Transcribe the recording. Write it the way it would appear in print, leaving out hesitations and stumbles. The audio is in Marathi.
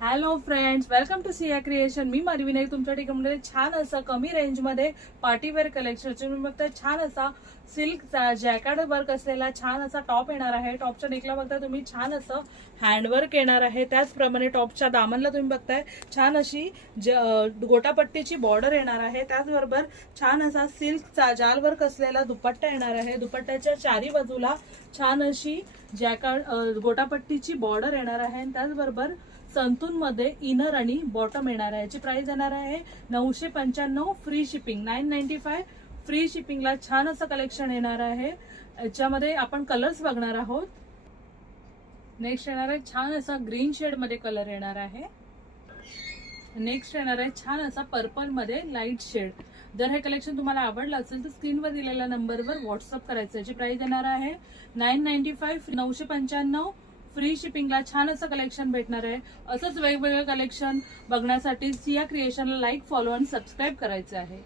Hello friends, welcome to Siya creation. मी माधवी तुमच्या ठिकाणी छान असं कमी रेंज मध्ये पार्टीवेअर कलेक्शन. तुम्ही बघता छान असा सिल्कचा जॅकेट वर्क असलेला छान असा टॉप येणार आहे. टॉपच्या नेकला बघता तुम्ही छान असं हँडवर्क येणार आहे. त्याचप्रमाणे टॉपच्या दामनला तुम्ही बघताय छान अशी गोटापट्टीची बॉर्डर येणार आहे. त्याचबरोबर छान असा सिल्कचा जाल वर्क असलेला दुपट्टा येणार आहे. दुपट्ट्याच्या चारी बाजूला छान अशी गोटापट्टीची बॉर्डर येणार आहे. आणि त्याचबरोबर संतून मध्ये इनर आणि बॉटम येणार आहे. याची प्राइस येणार आहे 995 फ्री शिपिंग. 995 फ्री शिपिंगला छान असं कलेक्शन येणार आहे. याच्यामध्ये आपण कलर्स बघणार आहोत. नेक्स्ट येणार आहे छान असा ग्रीन शेड मध्ये कलर येणार आहे. नेक्स्ट येणार आहे छान असा पर्पल मध्ये लाईट शेड. जर हे कलेक्शन तुम्हाला आवडलं असेल तर स्क्रीनवर दिलेल्या नंबरवर व्हॉट्सअप करायचं. याची प्राइस येणार आहे 995 995 फ्री शिपिंगला छान असं कलेक्शन भेटणार आहे. असंच वेगवेगळं कलेक्शन बघण्यासाठी सिया क्रिएशनला लाईक, फॉलो आणि सबस्क्राईब करायचं आहे.